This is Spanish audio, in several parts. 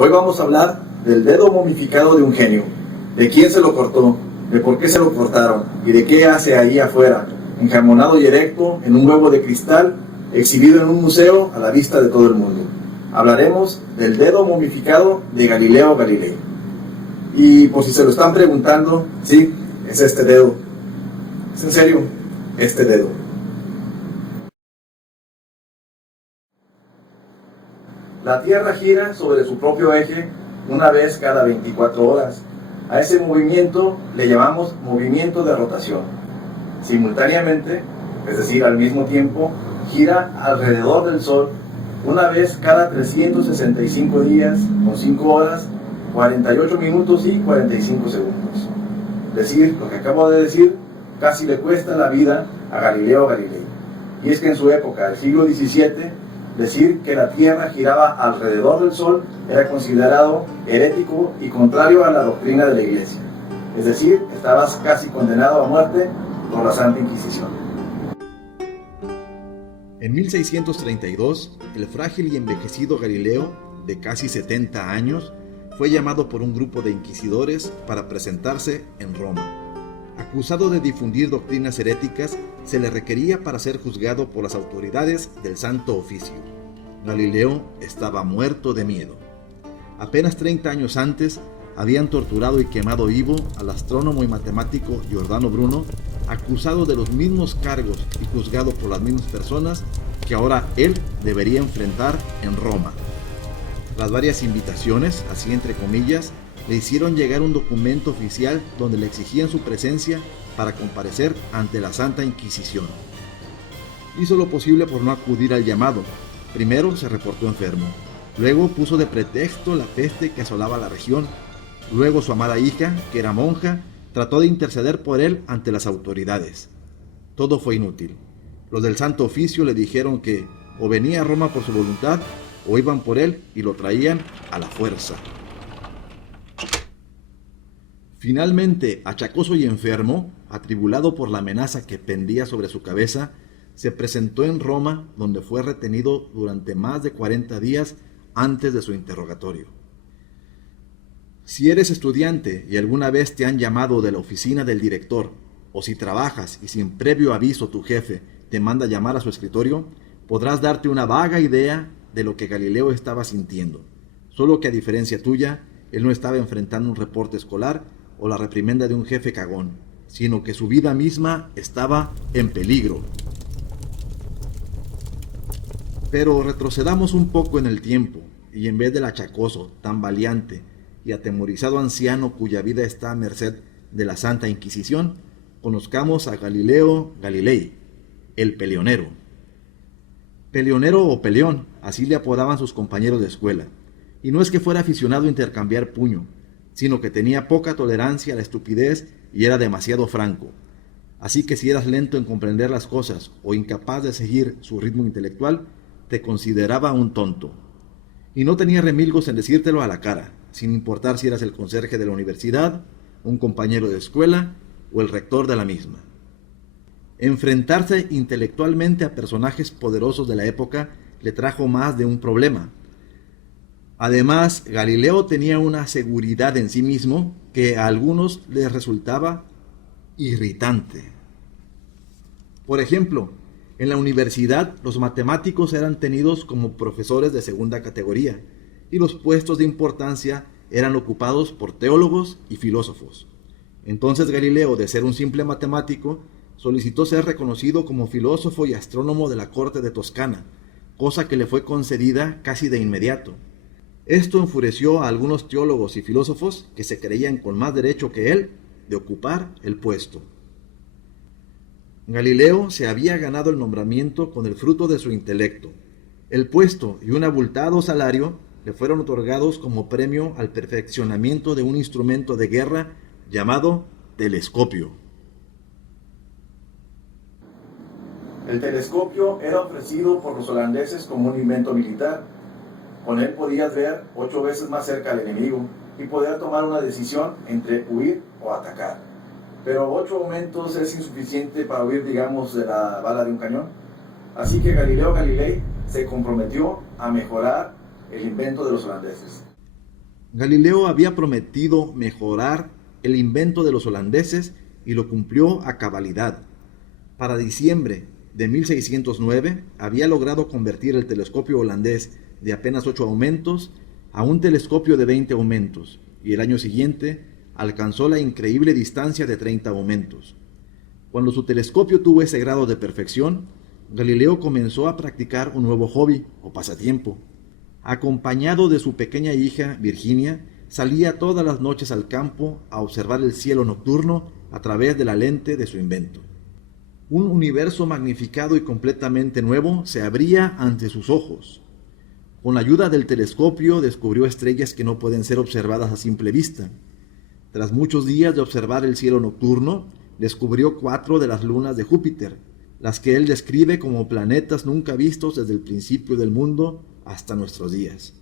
Hoy vamos a hablar del dedo momificado de un genio, de quién se lo cortó, de por qué se lo cortaron y de qué hace ahí afuera, enjamonado y erecto en un huevo de cristal, exhibido en un museo a la vista de todo el mundo. Hablaremos del dedo momificado de Galileo Galilei. Y por si se lo están preguntando, sí, es este dedo. Es en serio, este dedo. La Tierra gira sobre su propio eje una vez cada 24 horas. A ese movimiento le llamamos movimiento de rotación. Simultáneamente, es decir, al mismo tiempo, gira alrededor del Sol una vez cada 365 días, con 5 horas, 48 minutos y 45 segundos. Decir lo que acabo de decir casi le cuesta la vida a Galileo Galilei. Y es que en su época, el siglo XVII, decir que la Tierra giraba alrededor del Sol era considerado herético y contrario a la doctrina de la Iglesia. Es decir, estabas casi condenado a muerte por la Santa Inquisición. En 1632, el frágil y envejecido Galileo, de casi 70 años, fue llamado por un grupo de inquisidores para presentarse en Roma. Acusado de difundir doctrinas heréticas, se le requería para ser juzgado por las autoridades del Santo Oficio. Galileo estaba muerto de miedo. Apenas 30 años antes, habían torturado y quemado vivo al astrónomo y matemático Giordano Bruno, acusado de los mismos cargos y juzgado por las mismas personas que ahora él debería enfrentar en Roma. Tras varias invitaciones, así entre comillas, le hicieron llegar un documento oficial donde le exigían su presencia para comparecer ante la Santa Inquisición. Hizo lo posible por no acudir al llamado. Primero se reportó enfermo, luego puso de pretexto la peste que asolaba la región, luego su amada hija, que era monja, trató de interceder por él ante las autoridades. Todo fue inútil. Los del Santo Oficio le dijeron que o venía a Roma por su voluntad o iban por él y lo traían a la fuerza. Finalmente, achacoso y enfermo, atribulado por la amenaza que pendía sobre su cabeza, se presentó en Roma, donde fue retenido durante más de 40 días antes de su interrogatorio. Si eres estudiante y alguna vez te han llamado de la oficina del director, o si trabajas y sin previo aviso tu jefe te manda llamar a su escritorio, podrás darte una vaga idea de lo que Galileo estaba sintiendo, solo que a diferencia tuya, él no estaba enfrentando un reporte escolar o la reprimenda de un jefe cagón, sino que su vida misma estaba en peligro. Pero retrocedamos un poco en el tiempo, y en vez del achacoso, tan valiente y atemorizado anciano cuya vida está a merced de la Santa Inquisición, conozcamos a Galileo Galilei, el peleonero. Peleonero o peleón, así le apodaban sus compañeros de escuela, y no es que fuera aficionado a intercambiar puño, sino que tenía poca tolerancia a la estupidez y era demasiado franco. Así que si eras lento en comprender las cosas o incapaz de seguir su ritmo intelectual, te consideraba un tonto. Y no tenía remilgos en decírtelo a la cara, sin importar si eras el conserje de la universidad, un compañero de escuela o el rector de la misma. Enfrentarse intelectualmente a personajes poderosos de la época le trajo más de un problema. Además, Galileo tenía una seguridad en sí mismo que a algunos les resultaba irritante. Por ejemplo, en la universidad los matemáticos eran tenidos como profesores de segunda categoría y los puestos de importancia eran ocupados por teólogos y filósofos. Entonces Galileo, de ser un simple matemático, solicitó ser reconocido como filósofo y astrónomo de la corte de Toscana, cosa que le fue concedida casi de inmediato. Esto enfureció a algunos teólogos y filósofos que se creían con más derecho que él de ocupar el puesto. Galileo se había ganado el nombramiento con el fruto de su intelecto. El puesto y un abultado salario le fueron otorgados como premio al perfeccionamiento de un instrumento de guerra llamado telescopio. El telescopio era ofrecido por los holandeses como un invento militar. Con él podías ver 8 veces más cerca al enemigo y poder tomar una decisión entre huir o atacar. Pero 8 aumentos es insuficiente para huir, digamos, de la bala de un cañón. Así que Galileo Galilei se comprometió a mejorar el invento de los holandeses. Galileo había prometido mejorar el invento de los holandeses y lo cumplió a cabalidad. Para diciembre de 1609 había logrado convertir el telescopio holandés de apenas 8 aumentos a un telescopio de 20 aumentos, y el año siguiente alcanzó la increíble distancia de 30 aumentos. Cuando su telescopio tuvo ese grado de perfección, Galileo comenzó a practicar un nuevo hobby o pasatiempo. Acompañado de su pequeña hija, Virginia, salía todas las noches al campo a observar el cielo nocturno a través de la lente de su invento. Un universo magnificado y completamente nuevo se abría ante sus ojos. Con la ayuda del telescopio descubrió estrellas que no pueden ser observadas a simple vista. Tras muchos días de observar el cielo nocturno, descubrió 4 de las lunas de Júpiter, las que él describe como planetas nunca vistos desde el principio del mundo hasta nuestros días.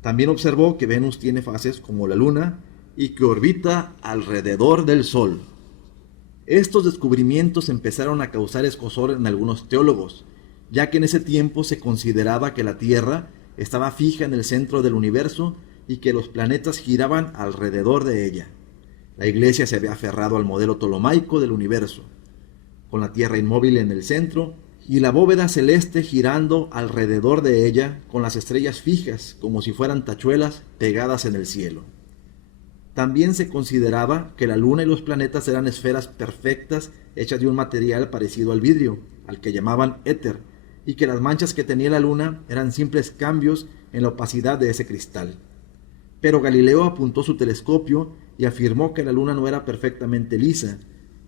También observó que Venus tiene fases como la Luna y que orbita alrededor del Sol. Estos descubrimientos empezaron a causar escozor en algunos teólogos, ya que en ese tiempo se consideraba que la Tierra estaba fija en el centro del universo y que los planetas giraban alrededor de ella. La Iglesia se había aferrado al modelo ptolomaico del universo, con la Tierra inmóvil en el centro y la bóveda celeste girando alrededor de ella, con las estrellas fijas como si fueran tachuelas pegadas en el cielo. También se consideraba que la Luna y los planetas eran esferas perfectas hechas de un material parecido al vidrio, al que llamaban éter, y que las manchas que tenía la Luna eran simples cambios en la opacidad de ese cristal. Pero Galileo apuntó su telescopio y afirmó que la Luna no era perfectamente lisa,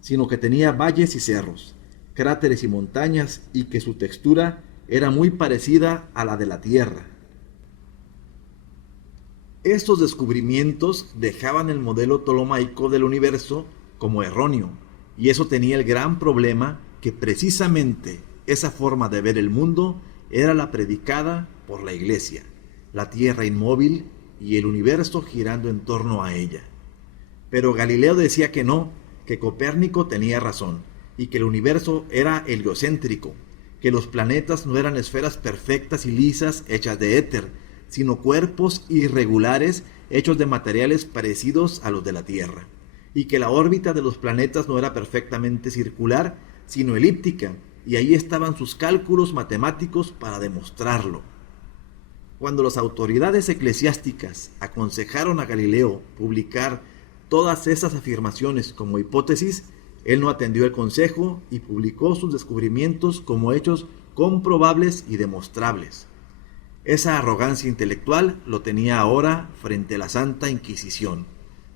sino que tenía valles y cerros, cráteres y montañas, y que su textura era muy parecida a la de la Tierra. Estos descubrimientos dejaban el modelo ptolomaico del universo como erróneo, y eso tenía el gran problema que precisamente esa forma de ver el mundo era la predicada por la Iglesia, la Tierra inmóvil y el universo girando en torno a ella. Pero Galileo decía que no, que Copérnico tenía razón, y que el universo era heliocéntrico, que los planetas no eran esferas perfectas y lisas hechas de éter, sino cuerpos irregulares hechos de materiales parecidos a los de la Tierra, y que la órbita de los planetas no era perfectamente circular, sino elíptica, y ahí estaban sus cálculos matemáticos para demostrarlo. Cuando las autoridades eclesiásticas aconsejaron a Galileo publicar todas esas afirmaciones como hipótesis, él no atendió el consejo y publicó sus descubrimientos como hechos comprobables y demostrables. Esa arrogancia intelectual lo tenía ahora frente a la Santa Inquisición,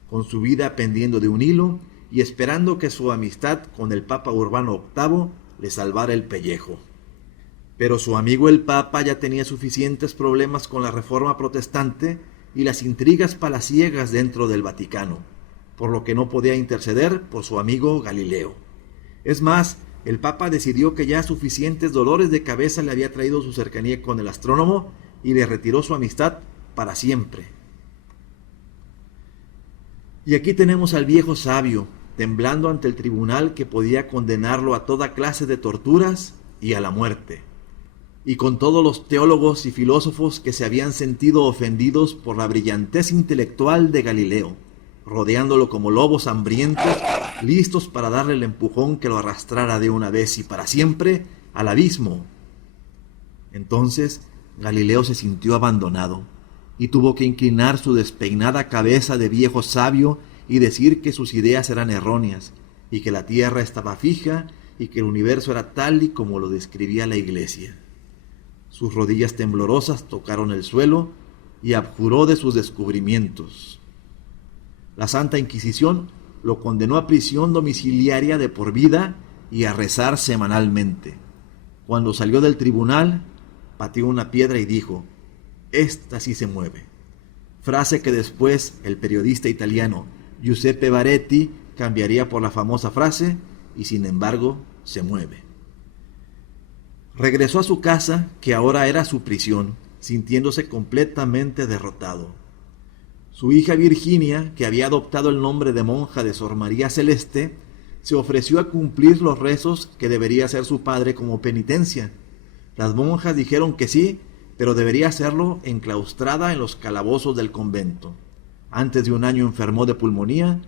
con su vida pendiendo de un hilo y esperando que su amistad con el Papa Urbano VIII le salvara el pellejo. Pero su amigo el Papa ya tenía suficientes problemas con la Reforma protestante y las intrigas palaciegas dentro del Vaticano, por lo que no podía interceder por su amigo Galileo. Es más, el Papa decidió que ya suficientes dolores de cabeza le había traído su cercanía con el astrónomo y le retiró su amistad para siempre. Y aquí tenemos al viejo sabio, temblando ante el tribunal que podía condenarlo a toda clase de torturas y a la muerte, y con todos los teólogos y filósofos que se habían sentido ofendidos por la brillantez intelectual de Galileo, rodeándolo como lobos hambrientos, listos para darle el empujón que lo arrastrara de una vez y para siempre al abismo. Entonces Galileo se sintió abandonado y tuvo que inclinar su despeinada cabeza de viejo sabio y decir que sus ideas eran erróneas, y que la Tierra estaba fija y que el universo era tal y como lo describía la Iglesia. Sus rodillas temblorosas tocaron el suelo y abjuró de sus descubrimientos. La Santa Inquisición lo condenó a prisión domiciliaria de por vida y a rezar semanalmente. Cuando salió del tribunal, pateó una piedra y dijo: «Esta sí se mueve», frase que después el periodista italiano Giuseppe Baretti cambiaría por la famosa frase: «y sin embargo se mueve». Regresó a su casa, que ahora era su prisión, sintiéndose completamente derrotado. Su hija Virginia, que había adoptado el nombre de monja de Sor María Celeste, se ofreció a cumplir los rezos que debería hacer su padre como penitencia. Las monjas dijeron que sí, pero debería hacerlo enclaustrada en los calabozos del convento. Antes de un año enfermó de pulmonía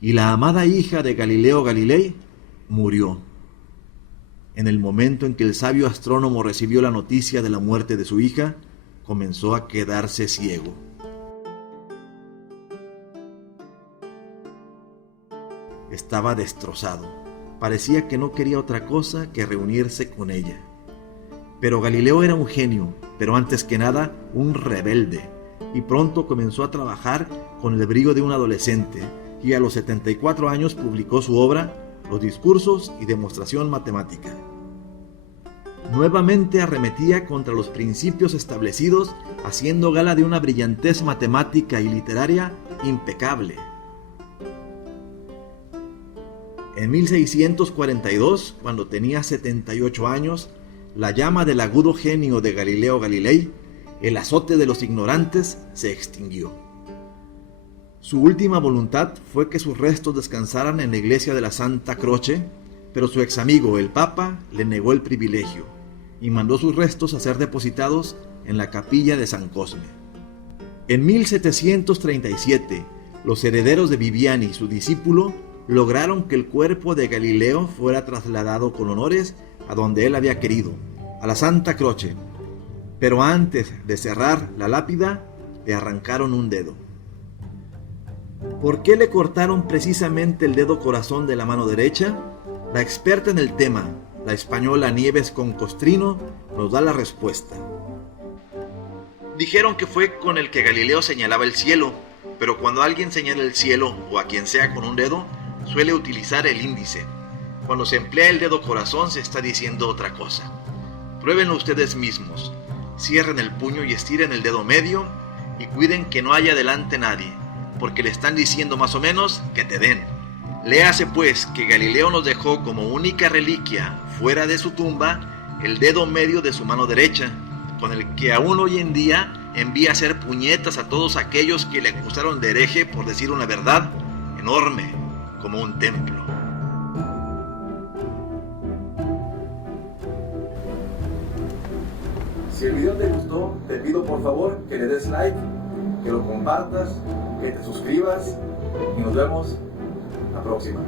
y la amada hija de Galileo Galilei murió. En el momento en que el sabio astrónomo recibió la noticia de la muerte de su hija, comenzó a quedarse ciego. Estaba destrozado. Parecía que no quería otra cosa que reunirse con ella. Pero Galileo era un genio, pero antes que nada un rebelde, y pronto comenzó a trabajar con el brío de un adolescente, y a los 74 años publicó su obra, Los discursos y demostración matemática. Nuevamente arremetía contra los principios establecidos, haciendo gala de una brillantez matemática y literaria impecable. En 1642, cuando tenía 78 años, la llama del agudo genio de Galileo Galilei, el azote de los ignorantes, se extinguió. Su última voluntad fue que sus restos descansaran en la iglesia de la Santa Croce, pero su ex amigo, el Papa, le negó el privilegio y mandó sus restos a ser depositados en la capilla de San Cosme. En 1737, los herederos de Viviani, su discípulo, lograron que el cuerpo de Galileo fuera trasladado con honores a donde él había querido, a la Santa Croce. Pero antes de cerrar la lápida, le arrancaron un dedo. ¿Por qué le cortaron precisamente el dedo corazón de la mano derecha? La experta en el tema, la española Nieves Concostrino, nos da la respuesta. Dijeron que fue con el que Galileo señalaba el cielo, pero cuando alguien señala el cielo o a quien sea con un dedo, suele utilizar el índice. Cuando se emplea el dedo corazón se está diciendo otra cosa. Pruébenlo ustedes mismos. Cierren el puño y estiren el dedo medio y cuiden que no haya delante nadie, porque le están diciendo más o menos que te den. Léase pues que Galileo nos dejó como única reliquia fuera de su tumba el dedo medio de su mano derecha, con el que aún hoy en día envía a hacer puñetas a todos aquellos que le acusaron de hereje por decir una verdad enorme como un templo. Si el video te gustó, te pido por favor que le des like, que lo compartas, que te suscribas y nos vemos la próxima.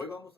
Hoy vamos a